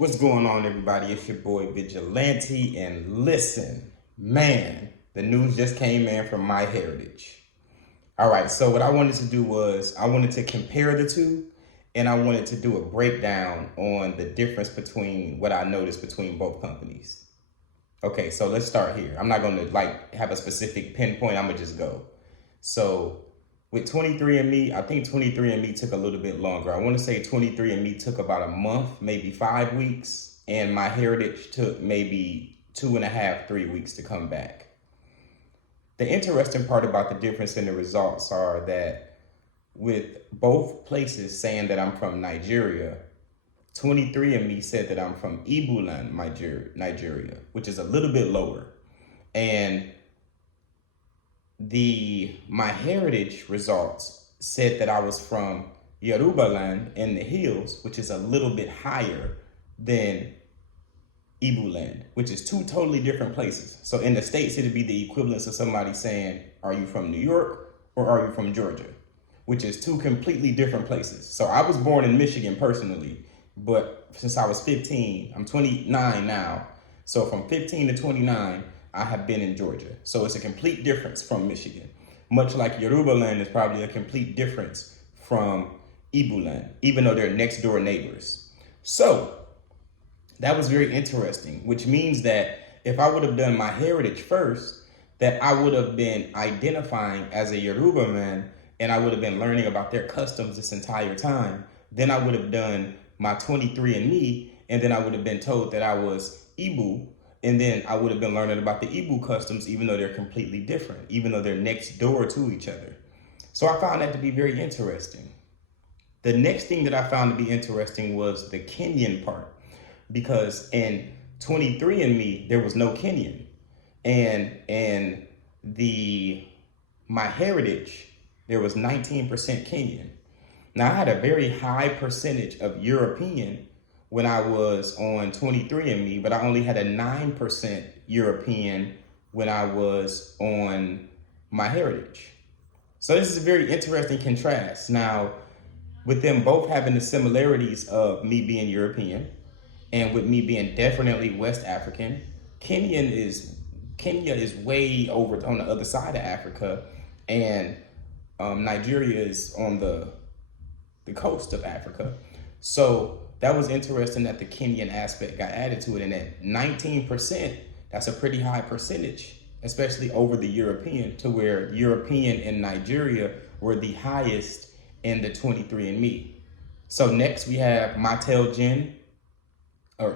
What's going on, everybody? It's your boy Vigilante, and listen, man, the news just came in from MyHeritage. All right, so what I wanted to do was I wanted to compare the two, and I wanted to do a breakdown on the difference between what I noticed between both companies. Okay, so let's start here. I'm not gonna have a specific pinpoint. I'm gonna just go. So with 23andMe, I think 23andMe took a little bit longer. I want to say 23andMe took about a month, maybe 5 weeks, and MyHeritage took maybe 2.5, 3 weeks to come back. The interesting part about the difference in the results are that with both places saying that I'm from Nigeria, 23andMe said that I'm from Ibuland, Nigeria, which is a little bit lower. And the MyHeritage results said that I was from Yorubaland in the hills, which is a little bit higher than Ibuland, which is two totally different places. So in the States, it'd be the equivalence of somebody saying, are you from New York or are you from Georgia? Which is two completely different places. So I was born in Michigan personally, but since I was 15, I'm 29 now. So from 15 to 29, I have been in Georgia. So it's a complete difference from Michigan. Much like Yorubaland is probably a complete difference from Ibuland, even though they're next door neighbors. So that was very interesting, which means that if I would have done MyHeritage first, that I would have been identifying as a Yoruba man, and I would have been learning about their customs this entire time. Then I would have done my 23andMe, and then I would have been told that I was Igbo, and then I would have been learning about the Igbo customs, even though they're completely different, even though they're next door to each other. So I found that to be very interesting. The next thing that I found to be interesting was the Kenyan part, because in 23andMe, there was no Kenyan. And in the MyHeritage, there was 19% Kenyan. Now, I had a very high percentage of European when I was on 23andMe, but I only had a 9% European when I was on MyHeritage. So this is a very interesting contrast. Now, with them both having the similarities of me being European and with me being definitely West African, Kenya is way over on the other side of Africa, and Nigeria is on the coast of Africa. So that was interesting that the Kenyan aspect got added to it, and at 19%, that's a pretty high percentage, especially over the European, to where European and Nigeria were the highest in the 23andMe. So next we have Tell Me Gen. I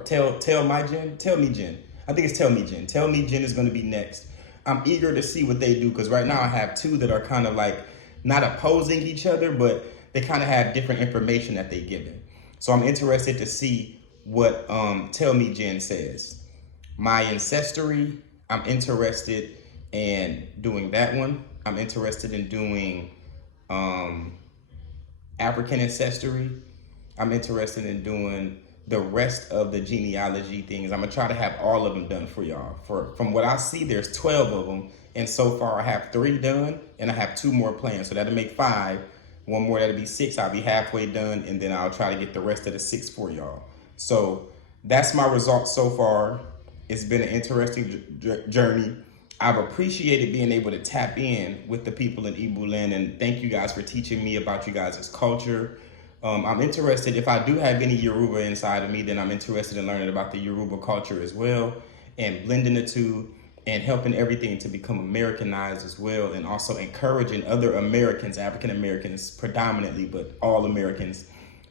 think it's Tell Me Gen. Tell Me Gen is going to be next. I'm eager to see what they do, because right now I have two that are kind of like not opposing each other, but they kind of have different information that they give it. So I'm interested to see what Tell Me Gen says. My Ancestry, I'm interested in doing that one. I'm interested in doing African Ancestry. I'm interested in doing the rest of the genealogy things. I'm gonna try to have all of them done for y'all. From what I see, there's 12 of them, and so far I have 3 done, and I have 2 more planned. So that'll make 5. One more, that'll be 6. I'll be halfway done, and then I'll try to get the rest of the 6 for y'all. So that's my results so far. It's been an interesting journey. I've appreciated being able to tap in with the people in Ibuland, and thank you guys for teaching me about you guys' culture. I'm interested, if I do have any Yoruba inside of me, then I'm interested in learning about the Yoruba culture as well, and blending the two, and helping everything to become Americanized as well, and also encouraging other Americans, African Americans predominantly, but all Americans,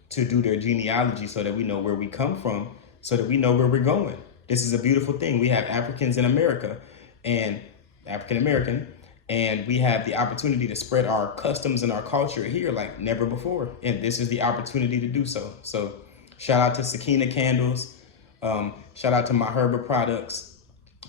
to do their genealogy so that we know where we come from, so that we know where we're going. This is a beautiful thing. We have Africans in America, and African American, and we have the opportunity to spread our customs and our culture here like never before. And this is the opportunity to do so. So shout out to Sakina Candles. Shout out to my Herba products.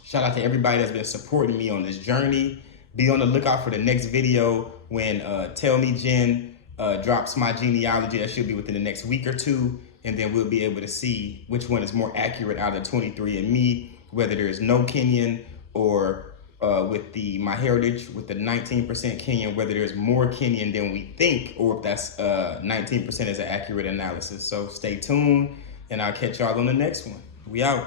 Shout out to everybody that's been supporting me on this journey. Be on the lookout for the next video when Tell Me Gen drops my genealogy. That should be within the next week or 2. And then we'll be able to see which one is more accurate out of 23andMe, whether there is no Kenyan, or with the MyHeritage with the 19% Kenyan, whether there's more Kenyan than we think, or if that's 19% is an accurate analysis. So stay tuned, and And I'll catch y'all on the next one. We out.